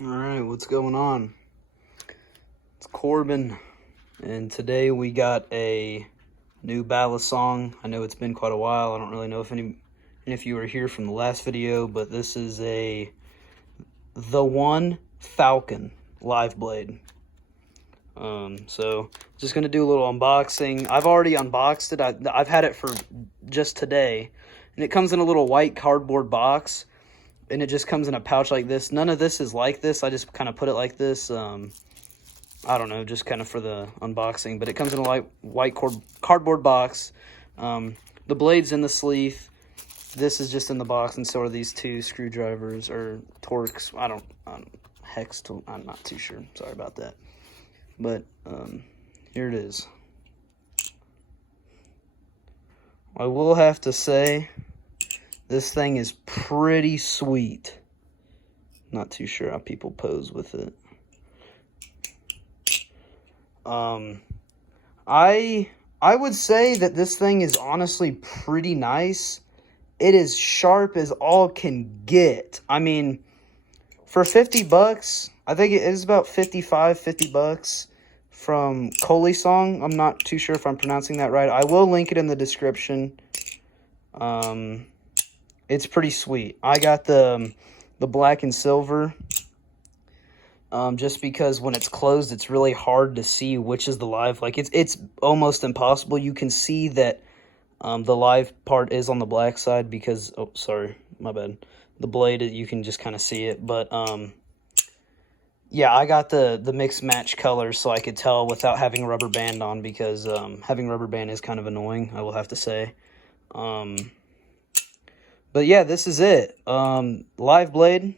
Alright, what's going on? It's Corbin, and today we got a new balis song. I know it's been quite a while. I don't really know if any of you were here from the last video, but this is a TheOne FALCON live blade. So just gonna do a little unboxing. I've already unboxed it. I've had it for just today, and it comes in a little white cardboard box. And it just comes in a pouch like this. None of this is like this. I just kind of put it like this. I don't know, just kind of for the unboxing. But it comes in a white cardboard box. The blade's in the sleeve. This is just in the box, and so are these two screwdrivers or Torx. I don't hex tool. I'm not too sure. Sorry about that. But here it is. I will have to say, this thing is pretty sweet. Not too sure how people pose with it. I would say that this thing is honestly pretty nice. It is sharp as all can get. I mean, for 50 bucks, I think it is about 55, 50 bucks from Coley Song. I'm not too sure if I'm pronouncing that right. I will link it in the description. It's pretty sweet. I got the black and silver, just because when it's closed, it's really hard to see which is the live. Like, it's almost impossible. You can see that the live part is on the black side because, oh, sorry, my bad. The blade, you can just kind of see it. But, yeah, I got the mix match colors so I could tell without having a rubber band on because having a rubber band is kind of annoying, I will have to say. But yeah, this is it. Live blade.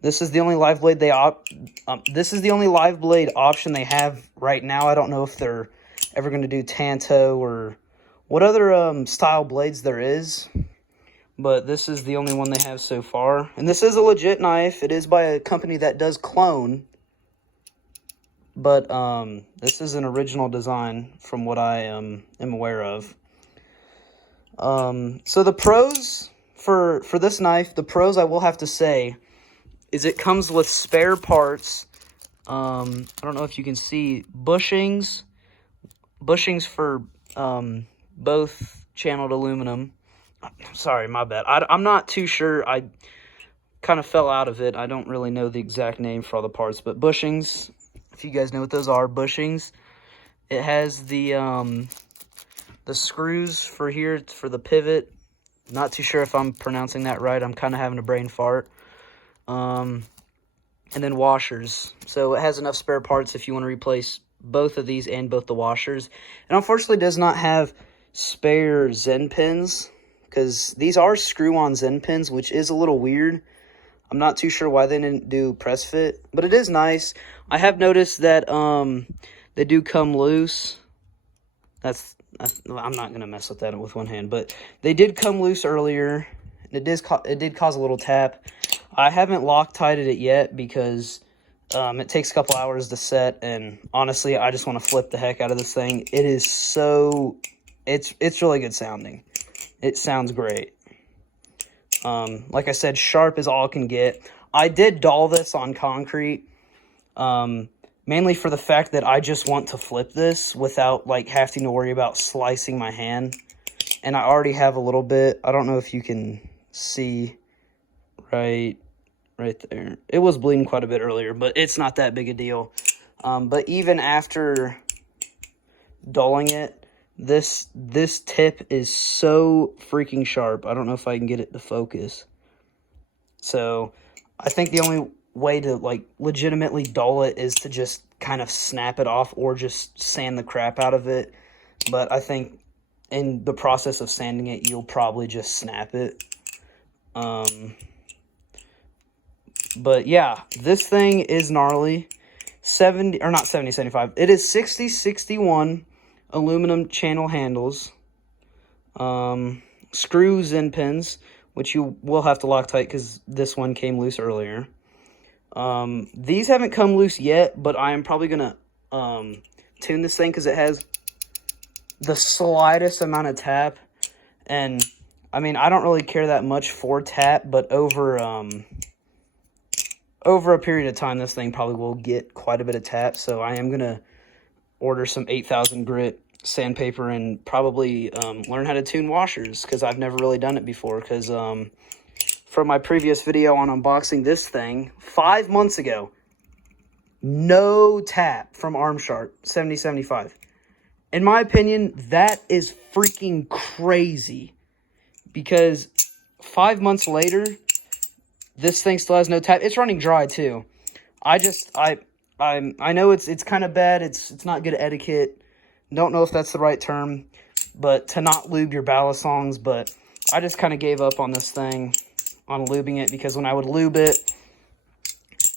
This is the only live blade this is the only live blade option they have right now. I don't know if they're ever going to do Tanto or what other style blades there is, but this is the only one they have so far. And this is a legit knife. It is by a company that does clone, but this is an original design from what I am aware of. So the pros for this knife, the pros I will have to say is it comes with spare parts. I don't know if you can see bushings for both channeled aluminum. Sorry, my bad. I'm not too sure. I kind of fell out of it. I don't really know the exact name for all the parts, but bushings, if you guys know what those are, bushings. It has the screws for here for the pivot. Not too sure if I'm pronouncing that right. I'm kind of having a brain fart. And then washers. So it has enough spare parts if you want to replace both of these and both the washers. And unfortunately does not have spare Zen pins, because these are screw-on Zen pins, which is a little weird. I'm not too sure why they didn't do press fit, but it is nice. I have noticed that they do come loose. I'm not going to mess with that with one hand, but they did come loose earlier. It did cause a little tap. I haven't Loctited it yet because it takes a couple hours to set, and honestly, I just want to flip the heck out of this thing. It is it's really good sounding. It sounds great. Like I said, sharp as all can get. I did dull this on concrete, mainly for the fact that I just want to flip this without like having to worry about slicing my hand. And I already have a little bit. I don't know if you can see right there. It was bleeding quite a bit earlier, but it's not that big a deal. But even after dulling it, this tip is so freaking sharp. I don't know if I can get it to focus. So I think the only way to like legitimately dull it is to just kind of snap it off or just sand the crap out of it. But I think in the process of sanding it, you'll probably just snap it. But yeah, this thing is gnarly. 75. It is 6061 aluminum channel handles. Screws and pins, which you will have to Loctite because this one came loose earlier. These haven't come loose yet, but I am probably going to tune this thing because it has the slightest amount of tap. And, I mean, I don't really care that much for tap, but over over a period of time, this thing probably will get quite a bit of tap. So I am going to order some 8,000 grit sandpaper and probably learn how to tune washers, because I've never really done it before. Because from my previous video on unboxing this thing 5 months ago, no tap from Armshark 7075. In my opinion, that is freaking crazy, because 5 months later, this thing still has no tap. It's running dry too. I know it's kind of bad. It's not good etiquette. Don't know if that's the right term, but to not lube your balis songs. But I just kind of gave up on this thing, on lubing it, because when I would lube it,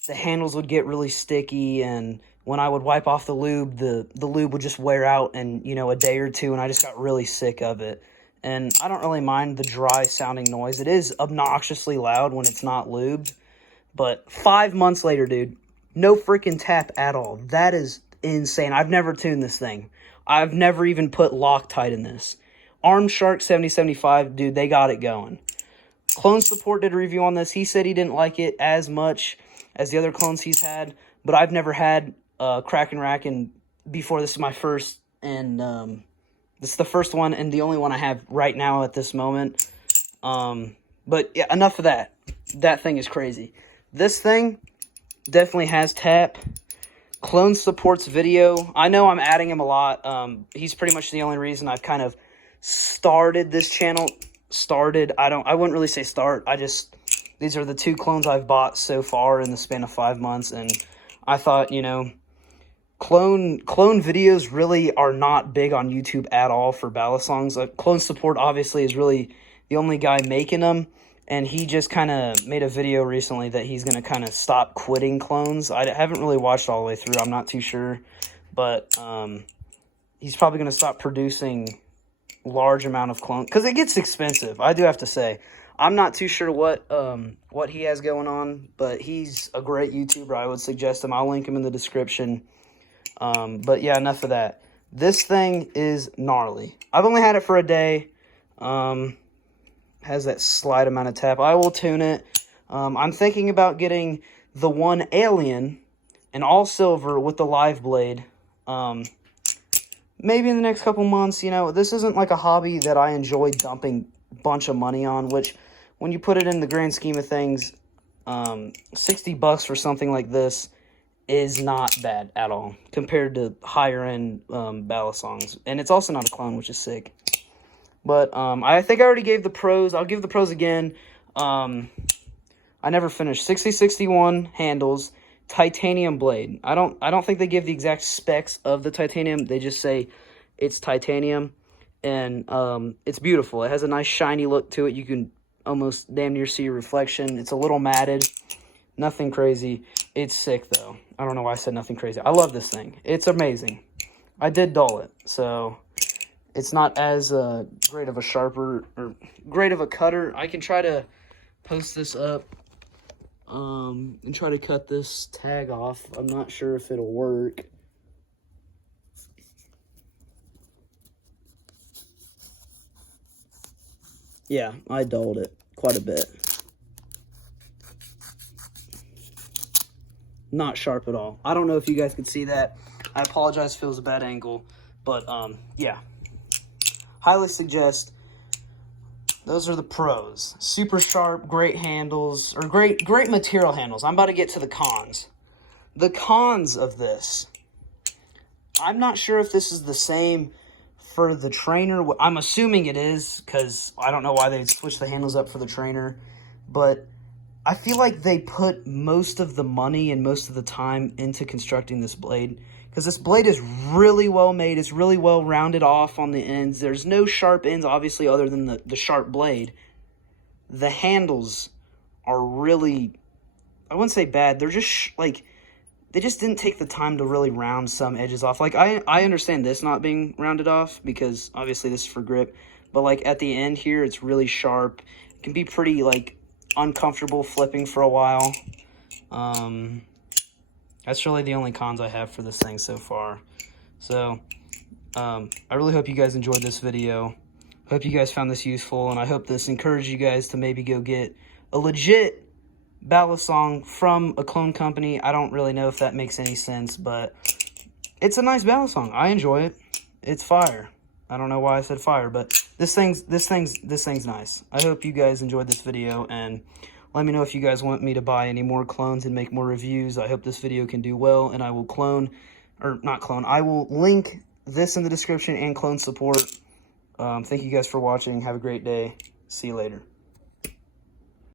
the handles would get really sticky, and when I would wipe off the lube, the lube would just wear out in, you know, a day or two, and I just got really sick of it. And I don't really mind the dry sounding noise. It is obnoxiously loud when it's not lubed. But 5 months later, dude, no freaking tap at all. That is insane. I've never tuned this thing. I've never even put Loctite in this. Armshark 7075, dude, they got it going. Clone Support did a review on this. He said he didn't like it as much as the other clones he's had, but I've never had Crack and Rack, and before this is my first, and this is the first one and the only one I have right now at this moment. But yeah, enough of that. That thing is crazy. This thing definitely has tap. Clone Support's video, I know I'm adding him a lot. He's pretty much the only reason I've kind of started this channel. I wouldn't really say start. These are the two clones I've bought so far in the span of 5 months, and I thought, you know, clone videos really are not big on YouTube at all for balis songs. Clone Support obviously is really the only guy making them, and he just kind of made a video recently that he's going to kind of stop quitting clones. I haven't really watched all the way through. I'm not too sure, but he's probably going to stop producing large amount of clones, because it gets expensive. I do have to say, I'm not too sure what he has going on, but he's a great YouTuber. I would suggest him. I'll link him in the description. But yeah, enough of that. This thing is gnarly. I've only had it for a day. Has that slight amount of tap. I will tune it. I'm thinking about getting the one Alien and all silver with the live blade. Maybe in the next couple months. You know, this isn't like a hobby that I enjoy dumping a bunch of money on, which when you put it in the grand scheme of things, $60 for something like this is not bad at all compared to higher end balis songs. And it's also not a clone, which is sick. But I think I already gave the pros. I'll give the pros again. I never finished. 6061 handles, titanium blade. I don't think they give the exact specs of the titanium. They just say it's titanium, and it's beautiful. It has a nice shiny look to it. You can almost damn near see a reflection. It's a little matted. Nothing crazy. It's sick though. I don't know why I said nothing crazy. I love this thing. It's amazing. I did dull it, so it's not as great of a sharper or great of a cutter. I can try to post this up and try to cut this tag off. I'm not sure if it'll work. Yeah, I dulled it quite a bit. Not sharp at all. I don't know if you guys can see that. I apologize if it was a bad angle, but yeah. Highly suggest. Those are the pros. Super sharp, great handles, or great material handles. I'm about to get to the cons. The cons of this. I'm not sure if this is the same for the trainer. I'm assuming it is, because I don't know why they'd switch the handles up for the trainer. But I feel like they put most of the money and most of the time into constructing this blade, because this blade is really well made. It's really well rounded off on the ends. There's no sharp ends, obviously, other than the sharp blade. The handles are really, I wouldn't say bad. They're just like, they just didn't take the time to really round some edges off. Like, I understand this not being rounded off, because obviously this is for grip. But like at the end here, it's really sharp. It can be pretty like uncomfortable flipping for a while. That's really the only cons I have for this thing so far. So, I really hope you guys enjoyed this video. I hope you guys found this useful, and I hope this encouraged you guys to maybe go get a legit ballad song from a clone company. I don't really know if that makes any sense, but it's a nice ballad song. I enjoy it. It's fire. I don't know why I said fire, but this thing's nice. I hope you guys enjoyed this video, and let me know if you guys want me to buy any more clones and make more reviews. I hope this video can do well, and I will I will link this in the description and clone support. Thank you guys for watching. Have a great day. See you later.